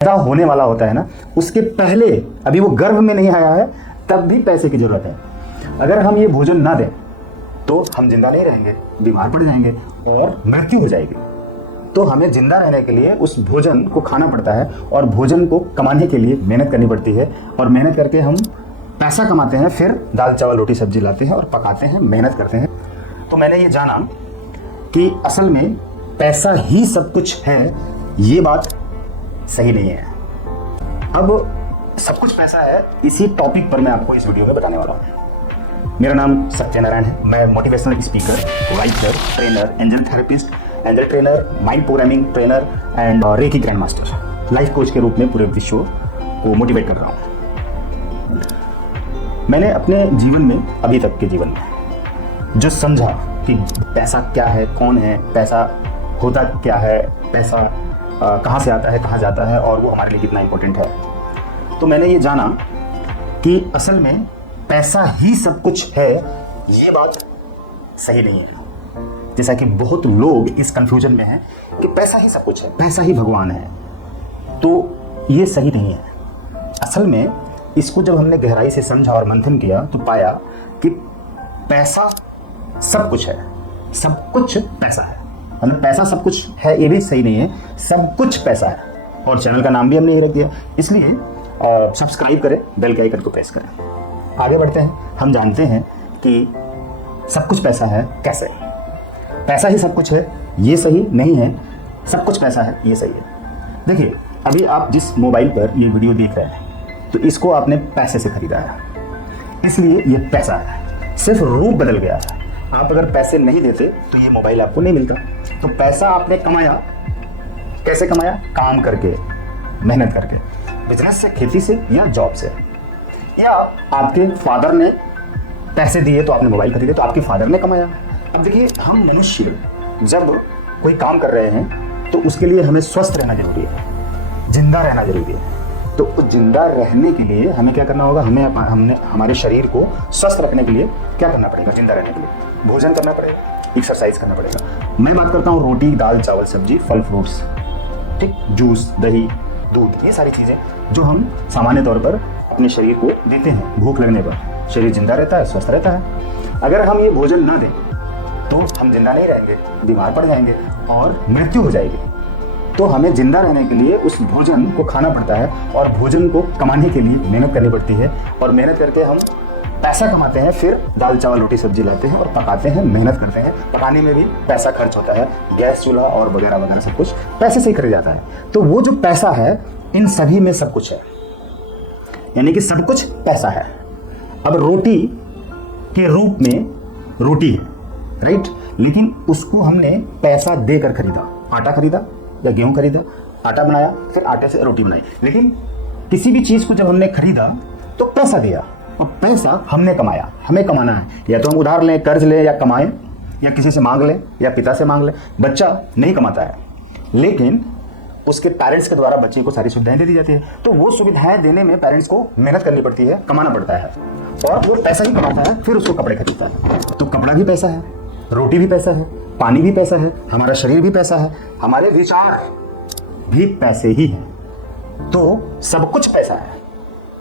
पैदा होने वाला होता है ना, उसके पहले अभी वो गर्भ में नहीं आया है तब भी पैसे की जरूरत है। अगर हम ये भोजन ना दें तो हम जिंदा नहीं रहेंगे, बीमार पड़ जाएंगे और मृत्यु हो जाएगी। तो हमें जिंदा रहने के लिए उस भोजन को खाना पड़ता है और भोजन को कमाने के लिए मेहनत करनी पड़ती है और मेहनत करके हम पैसा कमाते हैं, फिर दाल चावल रोटी सब्जी लाते हैं और पकाते हैं, मेहनत करते हैं। तो मैंने ये जाना कि असल में पैसा ही सब कुछ है, ये बात सही नहीं है। अब सब कुछ पैसा है, इसी टॉपिक पर मैं आपको इस वीडियो में बताने वाला हूँ। मेरा नाम सत्यनारायण है, मैं motivational speaker, writer, trainer, angel therapist, angel trainer, mind programming trainer and reiki grand master, life coach के रूप में पूरे विश्व को मोटिवेट कर रहा हूँ। मैंने अपने जीवन में, अभी तक के जीवन में जो समझा कि पैसा क्या है, कौन है, पैसा होता क्या है, पैसा कहाँ से आता है, कहाँ जाता है और वो हमारे लिए कितना इम्पोर्टेंट है, तो मैंने ये जाना कि असल में पैसा ही सब कुछ है, ये बात सही नहीं है। जैसा कि बहुत लोग इस कंफ्यूजन में हैं कि पैसा ही सब कुछ है, पैसा ही भगवान है, तो ये सही नहीं है। असल में इसको जब हमने गहराई से समझा और मंथन किया तो पाया कि पैसा सब कुछ है, सब कुछ पैसा है। मतलब पैसा सब कुछ है ये भी सही नहीं है, सब कुछ पैसा है। और चैनल का नाम भी हमने ये रख दिया, इसलिए सब्सक्राइब करें, बेल के आइकन को प्रेस करें। आगे बढ़ते हैं। हम जानते हैं कि सब कुछ पैसा है कैसे। पैसा ही सब कुछ है ये सही नहीं है, सब कुछ पैसा है ये सही है। देखिए, अभी आप जिस मोबाइल पर ये वीडियो देख रहे हैं तो इसको आपने पैसे से खरीदा है, इसलिए ये पैसा है, सिर्फ रूप बदल गया है। आप अगर पैसे नहीं देते तो ये मोबाइल आपको नहीं मिलता। तो पैसा आपने कमाया, कैसे कमाया? काम करके, मेहनत करके, बिजनेस से, खेती से या जॉब से, या आपके फादर ने पैसे दिए तो आपने मोबाइल खरीदे, तो आपके फादर ने कमाया। अब देखिए, हम मनुष्य जब कोई काम कर रहे हैं तो उसके लिए हमें स्वस्थ रहना जरूरी है, जिंदा रहना जरूरी है। तो जिंदा रहने के लिए हमें क्या करना होगा? हमने हमारे शरीर को स्वस्थ रखने के लिए क्या करना पड़ेगा? जिंदा रहने के लिए भोजन करना पड़ेगा, एक्सरसाइज करना पड़ेगा। मैं बात करता हूँ रोटी, दाल, चावल, सब्जी, फल फ्रूट्स, ठीक, जूस, दही, दूध, ये सारी चीजें जो हम सामान्य तौर पर अपने शरीर को देते हैं। भूख लगने पर शरीर जिंदा रहता है, स्वस्थ रहता है। अगर हम ये भोजन ना दें तो हम जिंदा नहीं रहेंगे, बीमार पड़ जाएंगे और मृत्यु हो जाएगी। तो हमें जिंदा रहने के लिए उस भोजन को खाना पड़ता है और भोजन को कमाने के लिए मेहनत करनी पड़ती है और मेहनत करके हम पैसा कमाते हैं, फिर दाल चावल रोटी सब्जी लाते हैं और पकाते हैं, मेहनत करते हैं। पकाने में भी पैसा खर्च होता है, गैस चूल्हा और वगैरह वगैरह सब कुछ पैसे से ही खरीदा जाता है। तो वो जो पैसा है, इन सभी में सब कुछ है, यानी कि सब कुछ पैसा है। अब रोटी के रूप में रोटी है, राइट, लेकिन उसको हमने पैसा देकर खरीदा। आटा खरीदा या गेहूं खरीदा, आटा बनाया, फिर आटे से रोटी बनाई। लेकिन किसी भी चीज को जब हमने खरीदा तो पैसा दिया और पैसा हमने कमाया। हमें कमाना है, या तो हम उधार लें, कर्ज लें, या कमाएं, या किसी से मांग लें, या पिता से मांग लें। बच्चा नहीं कमाता है, लेकिन उसके पेरेंट्स के द्वारा बच्चे को सारी सुविधाएं दे दी जाती है। तो वो सुविधाएं देने में पेरेंट्स को मेहनत करनी पड़ती है, कमाना पड़ता है, और वो पैसा ही कमाता है, फिर उसको कपड़े खरीदता है। तो कपड़ा भी पैसा है, रोटी भी पैसा है, पानी भी पैसा है, हमारा शरीर भी पैसा है, हमारे विचार भी पैसे ही हैं। तो सब कुछ पैसा है।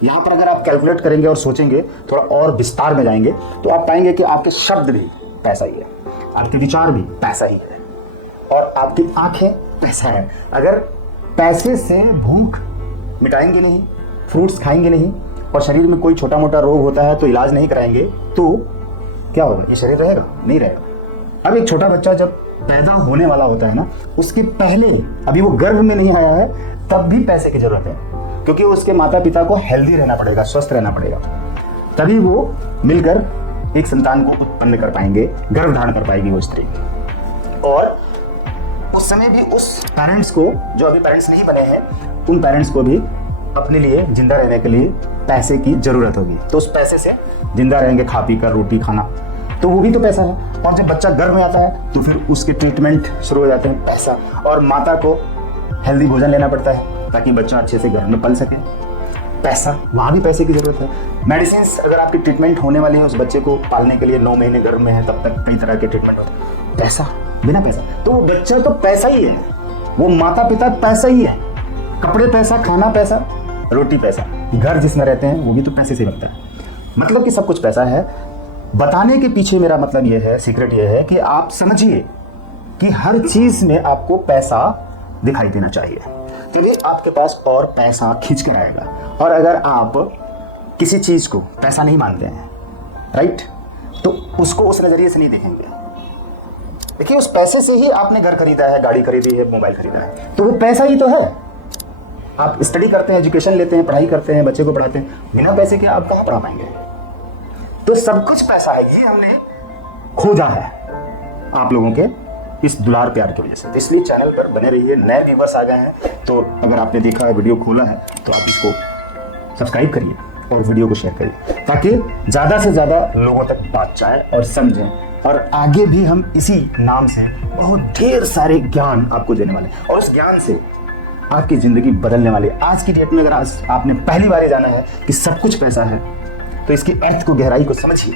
यहां पर अगर आप कैलकुलेट करेंगे और सोचेंगे, थोड़ा और विस्तार में जाएंगे, तो आप पाएंगे कि आपके शब्द भी पैसा ही है, आपके विचार भी पैसा ही है, और आपकी आंखें पैसा है। अगर पैसे से भूख मिटाएंगे नहीं, फ्रूट्स खाएंगे नहीं, और शरीर में कोई छोटा मोटा रोग होता है तो इलाज नहीं कराएंगे, तो क्या होगा? ये शरीर रहेगा? नहीं रहेगा। अब एक छोटा बच्चा जब पैदा होने वाला होता है ना, उसके पहले, अभी वो गर्भ में नहीं आया है, तब भी पैसे की जरूरत है, क्योंकि उसके माता पिता को हेल्दी रहना पड़ेगा, स्वस्थ रहना पड़ेगा, तभी वो मिलकर एक संतान को उत्पन्न कर पाएंगे, गर्भ धारण कर पाएगी वो स्त्री। और उस समय भी उस पेरेंट्स को, जो अभी पेरेंट्स नहीं बने हैं, उन पेरेंट्स को भी अपने लिए जिंदा रहने के लिए पैसे की जरूरत होगी। तो उस पैसे से जिंदा रहेंगे, खा पी कर, रोटी खाना, तो वो भी तो पैसा है। और जब बच्चा गर्भ में आता है तो फिर उसके ट्रीटमेंट शुरू हो जाते हैं, पैसा। और माता को हेल्दी भोजन लेना पड़ता है ताकि बच्चा अच्छे से गर्भ में पल सके, पैसा, वहाँ भी पैसे की जरूरत है। मेडिसिन, अगर आपकी ट्रीटमेंट होने वाली है उस बच्चे को पालने के लिए, 9 महीने गर्भ में है तब तक कई तरह के ट्रीटमेंट होते हैं, पैसा, बिना पैसा। तो वो बच्चा तो पैसा ही है, वो माता पिता पैसा ही है। कपड़े पैसा, खाना पैसा, रोटी पैसा, घर जिसमें रहते हैं वो भी तो पैसे से बनता है। मतलब कि सब कुछ पैसा है। बताने के पीछे मेरा मतलब ये है, सीक्रेट ये है कि आप समझिए कि हर चीज में आपको पैसा दिखाई देना चाहिए, तभी आपके पास और पैसा खींच कर आएगा। और अगर आप किसी चीज को पैसा नहीं मानते हैं, राइट, तो उसको उस नजरिए से नहीं देखेंगे। देखिए, उस पैसे से ही आपने घर खरीदा है, गाड़ी खरीदी है, मोबाइल खरीदा है, तो वो पैसा ही तो है। आप स्टडी करते हैं, एजुकेशन लेते हैं, पढ़ाई करते हैं, बच्चे को पढ़ाते हैं, बिना पैसे के आप कहाँ पढ़ा पाएंगे? तो सब कुछ पैसा है, ये हमने खोजा है आप लोगों के इस दुलार प्यार की वजह से। तो इसलिए चैनल पर बने रहिए। नए व्यूवर्स आ गए हैं, तो अगर आपने देखा है, वीडियो खोला है, तो आप इसको सब्सक्राइब करिए और वीडियो को शेयर करिए, ताकि ज़्यादा से ज़्यादा लोगों तक बात जाए और समझें। और आगे भी हम इसी नाम से बहुत ढेर सारे ज्ञान आपको देने वाले हैं, और उस ज्ञान से आपकी ज़िंदगी बदलने वाली है। आज की डेट में अगर आज आपने पहली बार ये जाना है कि सब कुछ पैसा है, तो इसकी अर्थ को, गहराई को समझिए,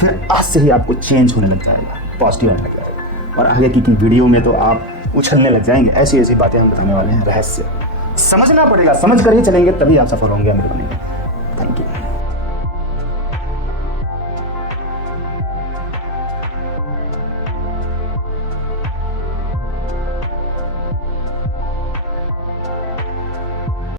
फिर आज से ही आपको चेंज होने लग जाएगा, पॉजिटिव होने लग जाएगा। और आगे की वीडियो में तो आप उछलने लग जाएंगे। ऐसी ऐसी बातें हम बताने वाले हैं, रहस्य समझना पड़ेगा, समझ कर ही चलेंगे, तभी आप सफल होंगे, अमीर बनेंगे। Thank you.